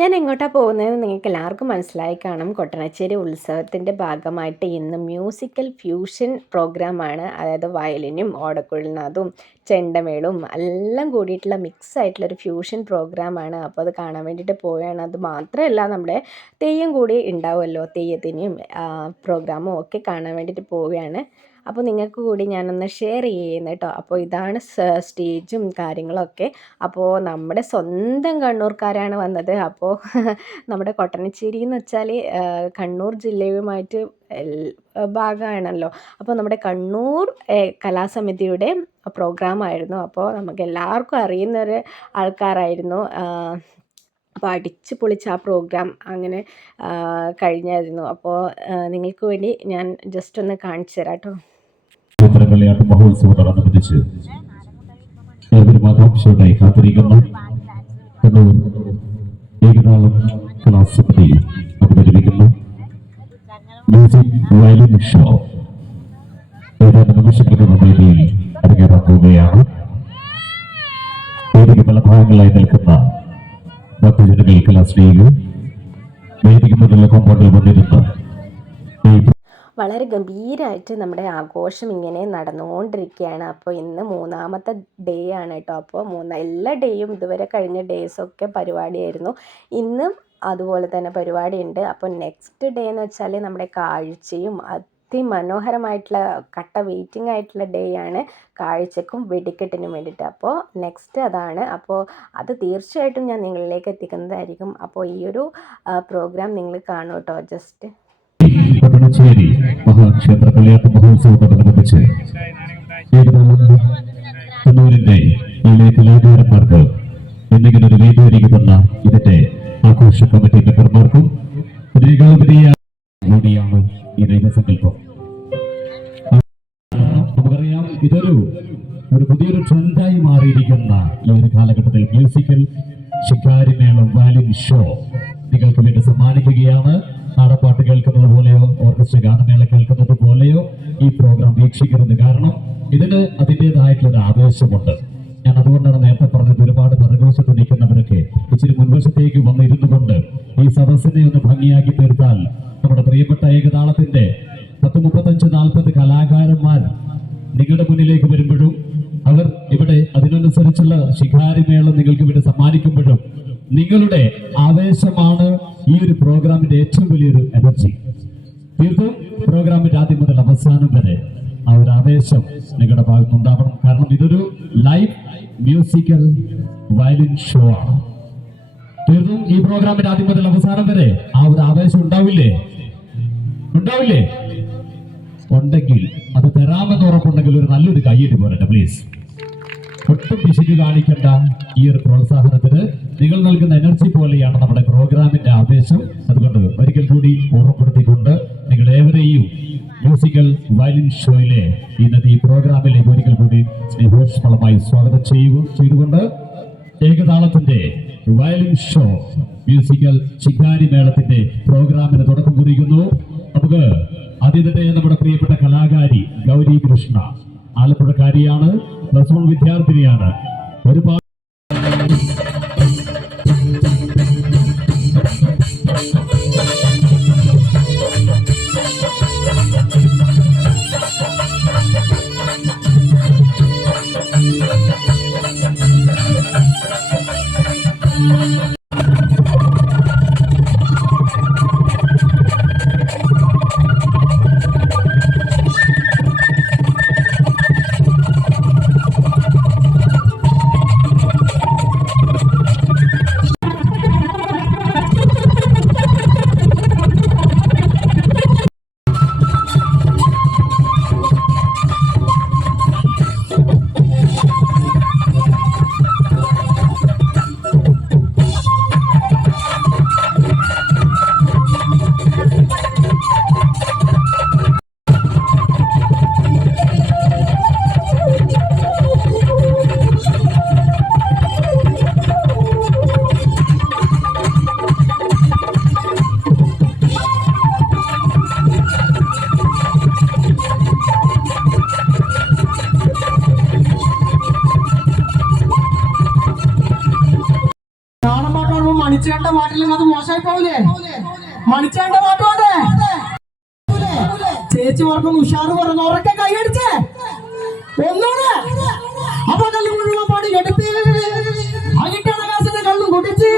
ഞാൻ എങ്ങോട്ടാണ് പോകുന്നതെന്ന് നിങ്ങൾക്ക് എല്ലാവർക്കും മനസ്സിലായി കാണും. കൊട്ടണശ്ശേരി ഉത്സവത്തിൻ്റെ ഭാഗമായിട്ട് ഇന്ന് മ്യൂസിക്കൽ ഫ്യൂഷൻ പ്രോഗ്രാമാണ്. അതായത് വയലിനും ഓടക്കുഴൽനാദവും ചെണ്ടമേളവും എല്ലാം കൂടിയിട്ടുള്ള മിക്സ് ആയിട്ടുള്ളൊരു ഫ്യൂഷൻ പ്രോഗ്രാമാണ്. അപ്പോൾ അത് കാണാൻ വേണ്ടിയിട്ട് പോവുകയാണ്. അത് മാത്രമല്ല, നമ്മുടെ തെയ്യം കൂടി ഉണ്ടാവുമല്ലോ, തെയ്യത്തിനെയും പ്രോഗ്രാമും ഒക്കെ കാണാൻ വേണ്ടിയിട്ട് പോവുകയാണ്. അപ്പോൾ നിങ്ങൾക്ക് കൂടി ഞാനൊന്ന് ഷെയർ ചെയ്യുന്നു കേട്ടോ. അപ്പോൾ ഇതാണ് സ്റ്റേജും കാര്യങ്ങളൊക്കെ. അപ്പോൾ നമ്മുടെ സ്വന്തം കണ്ണൂർക്കാരാണ് വന്നത്. അപ്പോൾ നമ്മുടെ കൊട്ടണശ്ശേരി എന്ന് വെച്ചാൽ കണ്ണൂർ ജില്ലയുമായിട്ട് ഭാഗമാണല്ലോ. അപ്പോൾ നമ്മുടെ കണ്ണൂർ കലാസമിതിയുടെ പ്രോഗ്രാമായിരുന്നു. അപ്പോൾ നമുക്ക് എല്ലാവർക്കും അറിയുന്നൊരു ആൾക്കാരായിരുന്നു. അപ്പോൾ അടിച്ച് പൊളിച്ച് ആ പ്രോഗ്രാം അങ്ങനെ കഴിഞ്ഞായിരുന്നു. അപ്പോൾ നിങ്ങൾക്ക് വേണ്ടി ഞാൻ ജസ്റ്റ് ഒന്ന് കാണിച്ചു തരാം കേട്ടോ. ക്ഷേത്രകളിയാട്ട് മഹോത്സവത്തോടനുബന്ധിച്ച് ഏതൊരു ആകാംക്ഷയോടെ കാത്തിരിക്കുന്നു കണ്ണൂർ ഏകതാളം കലാസമിതി അവതരിപ്പിക്കുന്നു മ്യൂസിക് വയലിൻ ഷോ. ഏതാനും നിമിഷങ്ങൾക്ക് വേദിയിൽ അരങ്ങേറാൻ പോവുകയാണ്. വേദിക്ക് പല ഭാഗങ്ങളായി നിൽക്കുന്ന ഭക്തജനങ്ങൾ, കലാസ്നേഹികൾ, വേദിക്ക് മുന്നിലെ കോമ്പൗണ്ടിൽ വന്നിരുന്ന വളരെ ഗംഭീരമായിട്ട് നമ്മുടെ ആഘോഷം ഇങ്ങനെ നടന്നുകൊണ്ടിരിക്കുകയാണ്. അപ്പോൾ ഇന്ന് മൂന്നാമത്തെ ഡേ ആണ് കേട്ടോ. അപ്പോൾ എല്ലാ ഡേയും ഇതുവരെ കഴിഞ്ഞ ഡേയ്സൊക്കെ പരിപാടിയായിരുന്നു. ഇന്നും അതുപോലെ തന്നെ പരിപാടിയുണ്ട്. അപ്പോൾ നെക്സ്റ്റ് ഡേ എന്ന് വെച്ചാൽ നമ്മുടെ കാഴ്ചയും അതിമനോഹരമായിട്ടുള്ള കട്ട വെയിറ്റിംഗ് ആയിട്ടുള്ള ഡേ ആണ്, കാഴ്ചക്കും വെടിക്കെട്ടിനും വേണ്ടിയിട്ട്. അപ്പോൾ നെക്സ്റ്റ് അതാണ്. അപ്പോൾ അത് തീർച്ചയായിട്ടും ഞാൻ നിങ്ങളിലേക്ക് എത്തിക്കുന്നതായിരിക്കും. അപ്പോൾ ഈ ഒരു പ്രോഗ്രാം നിങ്ങൾ കാണും കേട്ടോ. ജസ്റ്റ് കൊട്ടണശ്ശേരി മഹാക്ഷേത്ര കളിയാട്ട് മഹോത്സവത്തോടനുബന്ധിച്ച് കണ്ണൂരിന്റെ ഇളയ കലാകാരന്മാർക്ക് എന്നിങ്ങനെ ഒരു വേദി ഒരുക്കി തന്ന ഇതിന്റെ ആഘോഷ കമ്മിറ്റി മെമ്പർമാർക്കും കൂടിയാണ് ഈ ദൈവസങ്കല്പം. നമുക്കറിയാം, ഇതൊരു പുതിയൊരു ട്രെൻഡായി മാറിയിരിക്കുന്ന ഈ ഒരു കാലഘട്ടത്തിൽ മ്യൂസിക്കൽ ശിക്കാരിമേളം വയലിൻ ഷോ നിങ്ങൾക്ക് വേണ്ടി സമ്മാനിക്കുകയാണ്. നാടപ്പാട്ട് കേൾക്കുന്നത് പോലെയോ ഓർക്കസ്ട്ര ഗാനമേള കേൾക്കുന്നത് പോലെയോ ഈ പ്രോഗ്രാം വീക്ഷിക്കരുത്. കാരണം ഇതിന് അതിൻ്റെതായിട്ടുള്ളൊരു ആവേശമുണ്ട്. ഞാൻ അതുകൊണ്ടാണ് നേരത്തെ പറഞ്ഞത്, ഒരുപാട് മറുവശത്ത് നിൽക്കുന്നവരൊക്കെ ഇച്ചിരി മുൻവശത്തേക്ക് വന്നിരുന്നു കൊണ്ട് ഈ സദസ്സിനെ ഒന്ന് ഭംഗിയാക്കി തീർത്താൽ നമ്മുടെ പ്രിയപ്പെട്ട ഏകതാളത്തിന്റെ 35-40 കലാകാരന്മാർ നിങ്ങളുടെ മുന്നിലേക്ക് വരുമ്പോഴും അവർ ഇവിടെ അതിനനുസരിച്ചുള്ള ശിഖാരിമേളം നിങ്ങൾക്ക് ഇവിടെ സമ്മാനിക്കുമ്പോഴും നിങ്ങളുടെ ആവേശമാണ് ഈ ഒരു പ്രോഗ്രാമിന്റെ ഏറ്റവും വലിയൊരു എനർജി. തീർത്തും പ്രോഗ്രാമിന്റെ ആദ്യം മുതൽ അവസാനം വരെ ആ ഒരു ആവേശം നിങ്ങളുടെ ഭാഗത്തുനിന്നുണ്ടാവണം. കാരണം ഇതൊരു ലൈവ് മ്യൂസിക്കൽ വയലിൻ ഷോ ആണ്. തീർത്തും ഈ പ്രോഗ്രാമിന്റെ ആദ്യം മുതൽ അവസാനം വരെ ആ ഒരു ആവേശം ഉണ്ടാവില്ലേ? ഉണ്ടെങ്കിൽ അത് തരാമെന്ന് ഉറപ്പുണ്ടെങ്കിൽ ഒരു നല്ലൊരു കയ്യടി പോരട്ടെ പ്ലീസ്. ഒട്ടും പിശുക്ക് കാണിക്കേണ്ട ഈ ഒരു പ്രോത്സാഹനത്തിന് നിങ്ങൾ നൽകുന്ന എനർജി പോലെയാണ് നമ്മുടെ പ്രോഗ്രാമിന്റെ ആവേശം. അതുകൊണ്ട് ഒരിക്കൽ കൂടി ഓർമ്മപ്പെടുത്തിക്കൊണ്ട് നിങ്ങൾ ഏവരെയും മ്യൂസിക്കൽ വയലിൻ ഷോയിലെ ഇന്നത്തെ ഈ പ്രോഗ്രാമിലേക്ക് ഒരിക്കൽ കൂടി സ്നേഹോഷ്മളമായി സ്വാഗതം ചെയ്തുകൊണ്ട് ഏകതാളത്തിന്റെ വയലിൻ ഷോ മ്യൂസിക്കൽ ശിഖാരി മേളത്തിന്റെ പ്രോഗ്രാമിന് തുടക്കം കുറിക്കുന്നു. നമുക്ക് ആദ്യത്തെ നമ്മുടെ പ്രിയപ്പെട്ട കലാകാരി ഗൗരി കൃഷ്ണ, ആലപ്പുഴക്കാരിയാണ്, +1 വിദ്യാർത്ഥിനിയാണ്. ഒരുപാട് പാട്ടിലും അത് മോശമായി പോവില്ലേ? മണിച്ചാന്റെ പാട്ട് പാടേ ചേച്ചി ഓർക്കൊന്ന് ഉഷാറ് പറഞ്ഞു ഉറക്കെ കൈയടിച്ചേ ഒന്നോട് അപ്പൊ കല്ല് മുഴുവൻ പാടി എടുത്ത് അകിട്ടാണ് കാശത്തെ കള്ളും കുടിച്ച്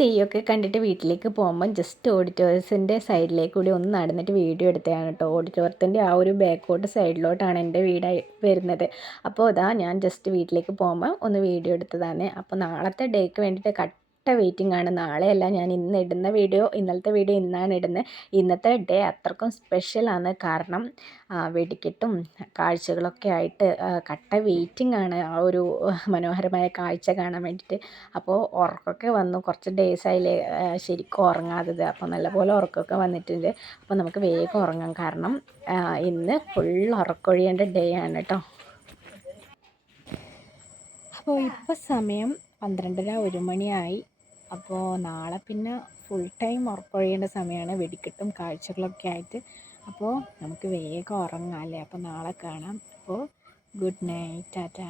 തെയ്യമൊക്കെ കണ്ടിട്ട് വീട്ടിലേക്ക് പോകുമ്പം ജസ്റ്റ് ഓഡിറ്റോറിയത്തിൻ്റെ സൈഡിലേക്ക് കൂടി ഒന്ന് നടന്നിട്ട് വീഡിയോ എടുത്തതാണ് കേട്ടോ. ഓഡിറ്റോറിയത്തിൻ്റെ ആ ഒരു ബാക്കോട്ട് സൈഡിലോട്ടാണ് എൻ്റെ വീട് വരുന്നത്. അപ്പോൾ അതാ ഞാൻ ജസ്റ്റ് വീട്ടിലേക്ക് പോകുമ്പോൾ ഒന്ന് വീഡിയോ എടുത്തതാണ്. അപ്പോൾ നാളത്തെ ഡേക്ക് വേണ്ടിയിട്ട് വെയിറ്റിംഗ് ആണ്. നാളെയല്ല, ഞാൻ ഇന്ന് ഇടുന്ന വീഡിയോ, ഇന്നലത്തെ വീഡിയോ ഇന്നാണ് ഇടുന്നത്. ഇന്നത്തെ ഡേ അത്രക്കും സ്പെഷ്യലാണ്. കാരണം വെടിക്കെട്ടും കാഴ്ചകളൊക്കെ ആയിട്ട് വെയിറ്റിംഗ് ആണ് ആ ഒരു മനോഹരമായ കാഴ്ച കാണാൻ വേണ്ടിയിട്ട്. അപ്പോൾ ഉറക്കമൊക്കെ വന്നു. കുറച്ച് ഡേയ്സ് ആയില്ലേ ശരിക്കും ഉറങ്ങാത്തത്. അപ്പോൾ നല്ലപോലെ ഉറക്കമൊക്കെ വന്നിട്ടുണ്ട്. അപ്പോൾ നമുക്ക് വേഗം ഉറങ്ങാം. കാരണം ഇന്ന് ഫുൾ ഉറക്കൊഴിയേണ്ട ഡേ ആണ് കേട്ടോ. അപ്പോൾ ഇപ്പോൾ സമയം 12:30 1 മണിയായി. അപ്പോൾ നാളെ പിന്നെ ഫുൾ ടൈം ഉറക്കൊഴിയേണ്ട സമയമാണ്, വെടിക്കെട്ടും കാഴ്ചകളൊക്കെ ആയിട്ട്. അപ്പോൾ നമുക്ക് വേഗം ഉറങ്ങാം അല്ലേ. അപ്പോൾ നാളെ കാണാം. അപ്പോൾ ഗുഡ് നൈറ്റ്, ടാറ്റാ.